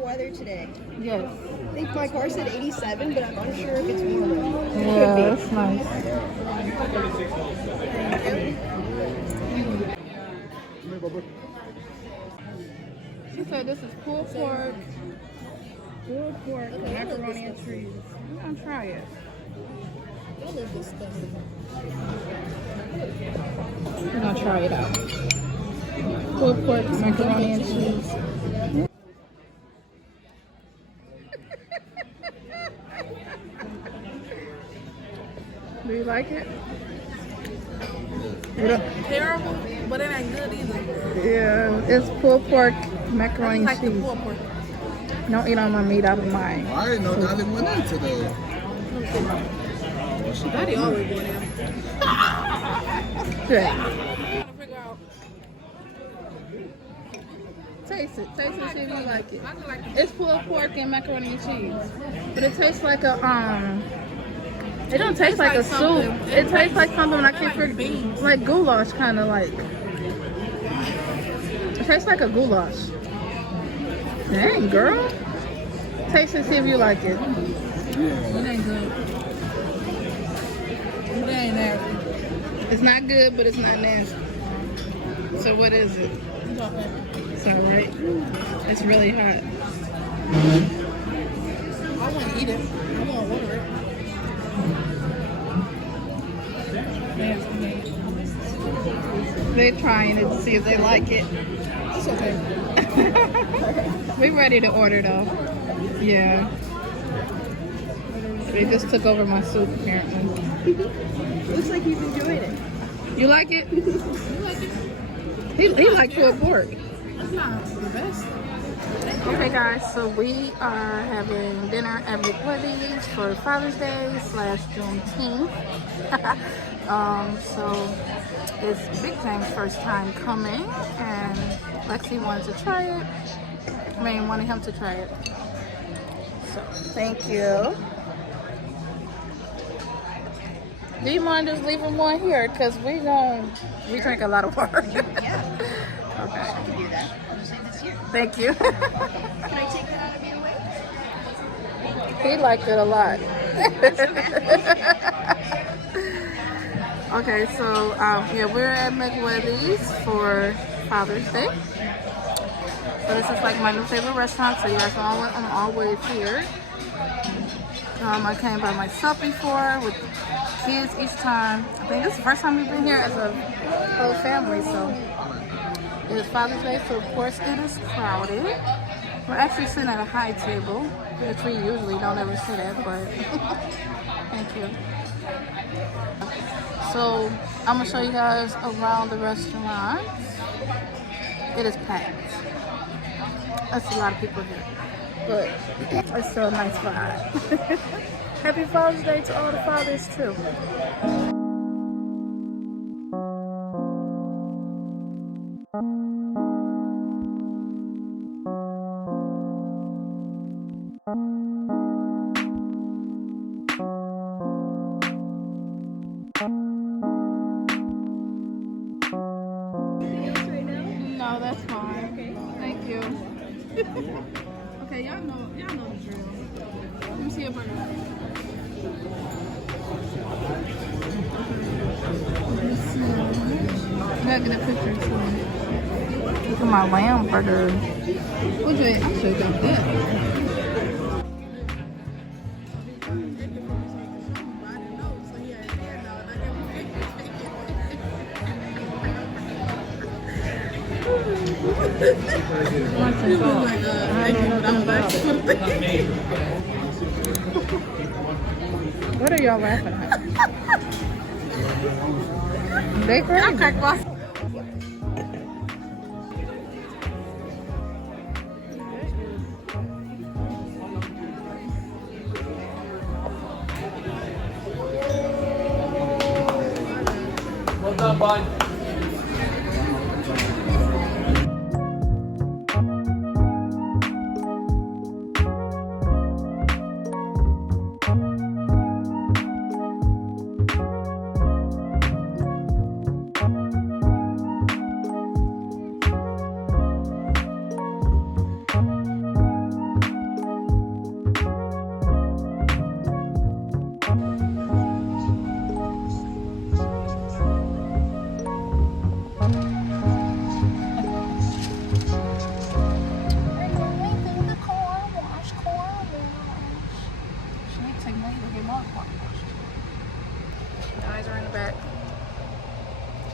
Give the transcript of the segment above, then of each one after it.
weather today. Yes. I think my car said 87, but I'm unsure if it's warmer. Yeah, that's nice. She said this is pulled pork, macaroni and cheese. I'm gonna try it. That looks disgusting. I'm gonna try it out. Pulled pork, macaroni and cheese. Do you like it? Terrible, but it ain't good either. Yeah, it's pulled pork, macaroni and Like the cheese. pulled pork. Don't eat all my meat out of mine. I didn't know Dolly went in today. Daddy always going in. Yeah. Trying to figure out. Taste it. Taste it, see if you like it. I just like It's pulled pork and macaroni and cheese. But it tastes like a it don't taste like a soup. something. It tastes like something I can't like forget. beans. Like goulash kinda like. It tastes like a goulash. Dang girl. Taste and see if you like it. it ain't good. It ain't there. It's not good, but it's not nasty. So what is it? It's okay. It's alright. It's really hot. I want to eat it. I want to order it. They're trying it to see if they like it. It's okay. We ready to order though. Yeah. They just took over my soup apparently. Looks like he's enjoying it. You like it? He liked pulled pork. It's not the best. Okay guys, so we are having dinner at McWilly's for Father's Day / Juneteenth. So it's Big James' first time coming and Lexi wanted to try it. I mean, wanted him to try it. So, thank you. Do you mind just leaving one here? Because we drink a lot of water. Yeah, Okay. I can do that. I'll just say this year. Thank you. Can I take that out of your way? He liked it a lot. Okay, so yeah, we're at McWilly's for Father's Day. So this is like my new favorite restaurant. So you guys know I'm always here. I came by myself before with kids each time. I think this is the first time we've been here as a whole family. So it is Father's Day, so of course it is crowded. We're actually sitting at a high table, which we usually don't ever sit at, but thank you. So I'm gonna show you guys around the restaurant. It is packed. That's a lot of people here, but it's still a nice vibe. Happy Father's Day to all the fathers too. No, that's fine. Okay. Thank you. Okay, y'all know the drill. Let me see your burger. I gotta get a picture too. Look at my lamb burger. Which way? I should have got that. What are y'all laughing at? They crazy. Well done, bud.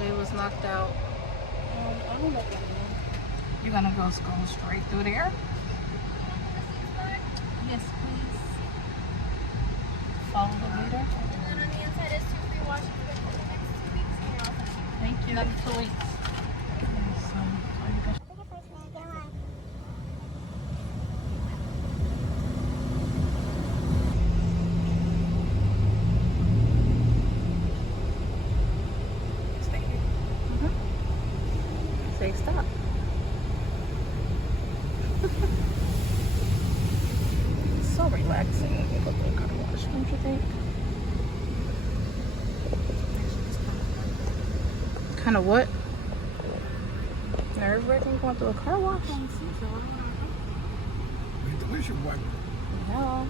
Jay was knocked out. I don't know if I You're gonna go straight through there? Yes, please. Follow the leader. And then on the inside is 2 free washes for the next 2 weeks. And you're all set. Thank you. Next 2 weeks. Say stop. So relaxing when you go to the car wash, don't you think? Kind of what? Nerve-wracking going through a car wash? Where's your wife? No.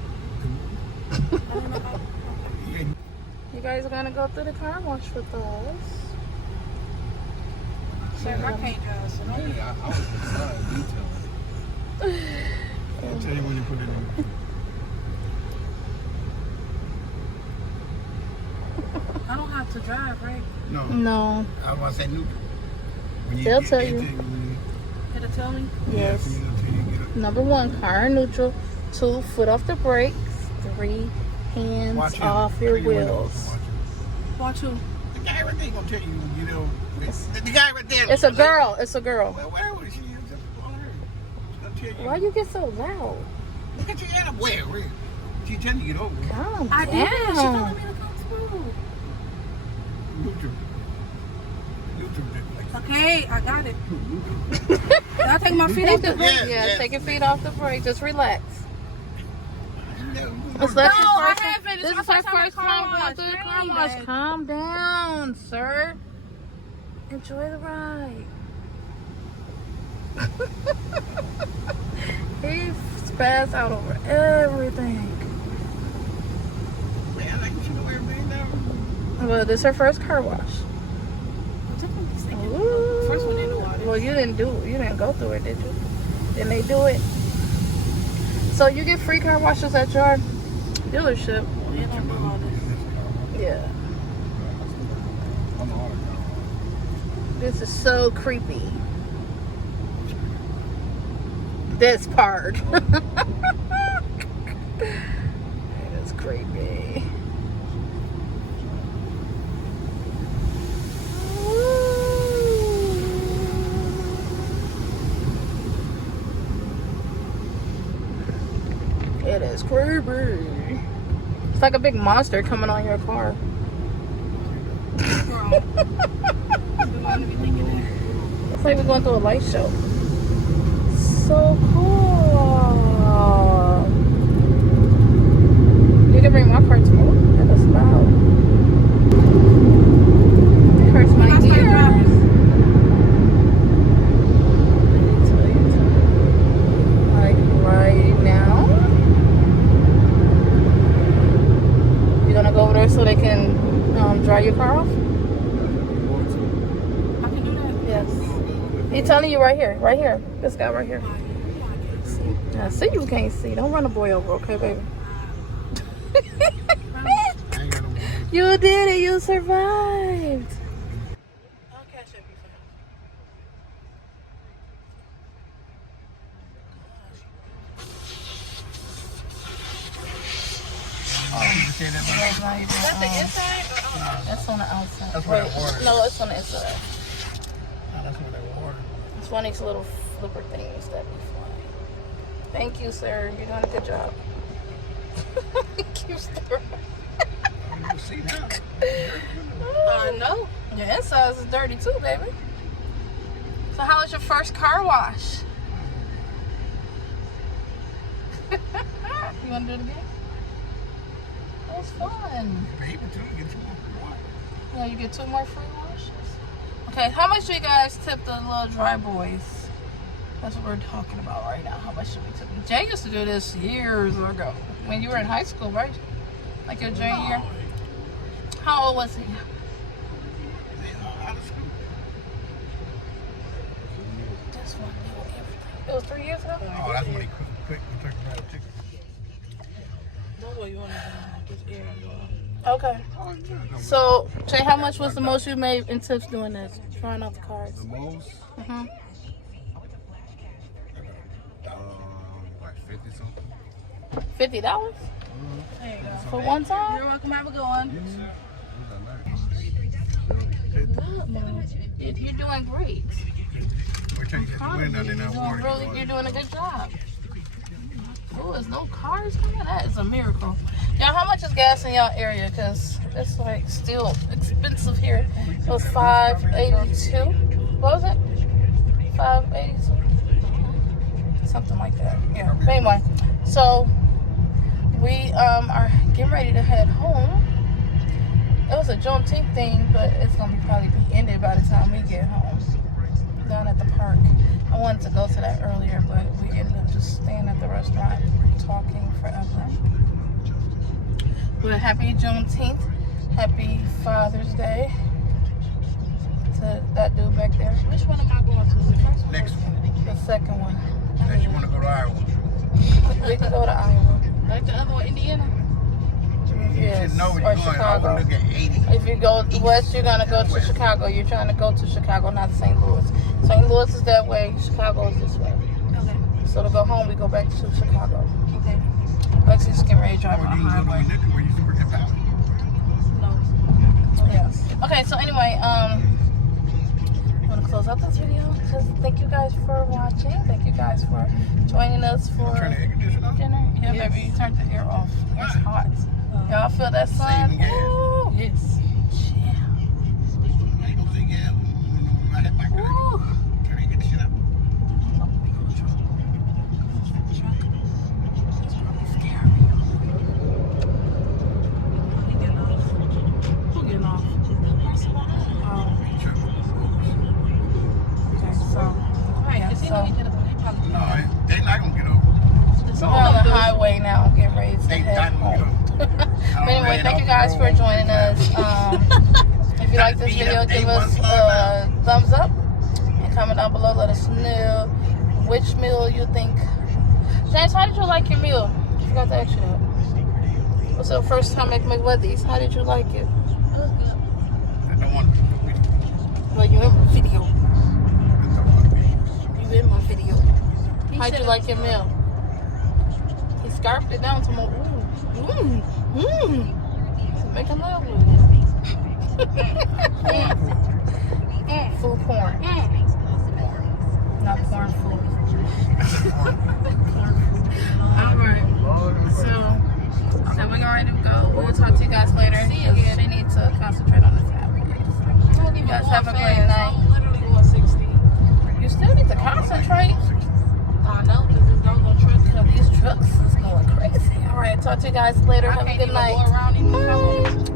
You guys are gonna go through the car wash with us. Sir, I can't drive, so no. Yeah, I was beside detail. I'll tell you when you put it in. I don't have to drive, right? No. No. I was about to say neutral. When They'll get tell you. Did it tell me? Yes. Yeah, until you get up. Number 1, car neutral. 2, foot off the brakes. 3, hands Watch him. off your Clear your windows. wheels. Watch who? The guy right there gonna tell you, you know. The guy right there. It's a girl. It's a girl. Well, where was she? Just on her. She's gonna tell you. Why you get so loud? Look at your head up. Where? She telling you to get over. Calm I down. did. She told me to come through. Neutral. Neutral. Like, Okay, I got it. Did I take my feet off the brake? Yes, Yeah, yes. take your feet off the brake. Just relax. no, That's No, your I first- haven't. This It's is my her first time first at time car going through the car wash. wash. Right. Calm down, sir. Enjoy the ride. He spazzed out over everything. man, I like you know everything now. Well, this is her first car wash. Ooh. First one in the water. Well, you didn't go through it, did you? Didn't they do it? So you get free car washes at your dealership. Yeah. I'm hard. This is so creepy. This part. It is creepy. It is creepy. It's like a big monster coming on your car. It's like we're going through a light show. So cool. You can bring my car to me. That is loud. It hurts my ears. Like right now. You're gonna go over there so they can dry your car off? I can do that. Yes. He's telling you right here. Right here. This guy right here. I see you can't see. Don't run a boy over, okay, baby? You did it. You survived. I'll catch up you. That's The inside? That's on the outside. That's what I Wait, ordered. no, it's on the inside. That's what they ordered. It's one of these little flipper things that be flying. Thank you, sir. You're doing a good job. He keeps throwing. You see now? No. Your insides is dirty too, baby. So how was your first car wash? You want to do it again? That was fun. Baby, too, get you one. Yeah, you get 2 more free washes. Okay, how much do you guys tip the little dry boys? That's what we're talking about right now. How much should we tip them? Jay used to do this years ago. When you were in high school, right? Like your junior year? How old was he? This one knew everything. It was 3 years ago? Oh, that's when he quick took a ticket. Don't worry, you want to just air and go. Okay. Oh, yeah. So, Jay, how much was the most you made in tips doing this? Trying out the cards. The most, Mm-hmm. like 50 something. $50 There you go. for one time? You're welcome. Have a good one. You're doing great. We're trying to get the wind out in that water. You're doing a good job. Oh, there's no cars coming. That is a miracle. Y'all, how much is gas in y'all area? Because it's like still expensive here. It was $5.82. What was it? $5.82. Something like that. Yeah. But anyway, so we are getting ready to head home. It was a Juneteenth thing, but it's gonna probably be ended by the time we get home. Down at the park. I wanted to go to that earlier, but we ended up just staying at the restaurant talking forever. But happy Juneteenth. Happy Father's Day to that dude back there. Which one am I going to? The first one? Next one. The second one. Unless you want to go to Iowa. We can go to Iowa. Like the other one, Indiana? You Yes, should know where or you're going. I Chicago. would look at 80. If you go west, you're gonna go to Chicago. You're trying to go to Chicago, not St. Louis. St. Louis is that way. Chicago is this way. Okay. So to go home, we go back to Chicago. Okay. Lexi's just getting ready to drive Or on you the can go to highway. Winnetka where you used to work at Valley. No. Yeah. Okay. So anyway, I'm gonna close out this video. Just thank you guys for watching. Thank you guys for joining us for Turn the air conditioner on. dinner. Yeah, Yes. baby, you turned the air off. It's hot. Y'all feel that sun? Saving gas. Ooh. Yes. I ain't gonna say gas. I hit my car. Ooh. Turn the conditioner up. We getting off. Who getting off? Oh, okay. So Right, Yeah, because he so- know he did it, but he probably No, they not gonna get over. we're on the highway now, getting ready to They head not gonna home. get over. But anyway, thank you guys for joining us. If you like this video, give us a thumbs up and comment down below. Let us know which meal you think. James, how did you like your meal? I forgot to ask you that. What's the first time at McWethy's? How did you like it? It was good. I don't want to. Well, you in my video. I don't want to be. You in my video. He How'd said you it like was your good. meal? He scarfed it down to my to make him love with it. Food porn. Not porn food. Alright. So we're ready to go. We'll talk to you guys later. See you Because again. we need to concentrate on this family. You guys have a great night. I'm literally going 60. You still need to concentrate. I know, because it's going to truck. Because these trucks is going crazy. Alright, talk to you guys later. I Have a can't good even night. go around even if I wanted to.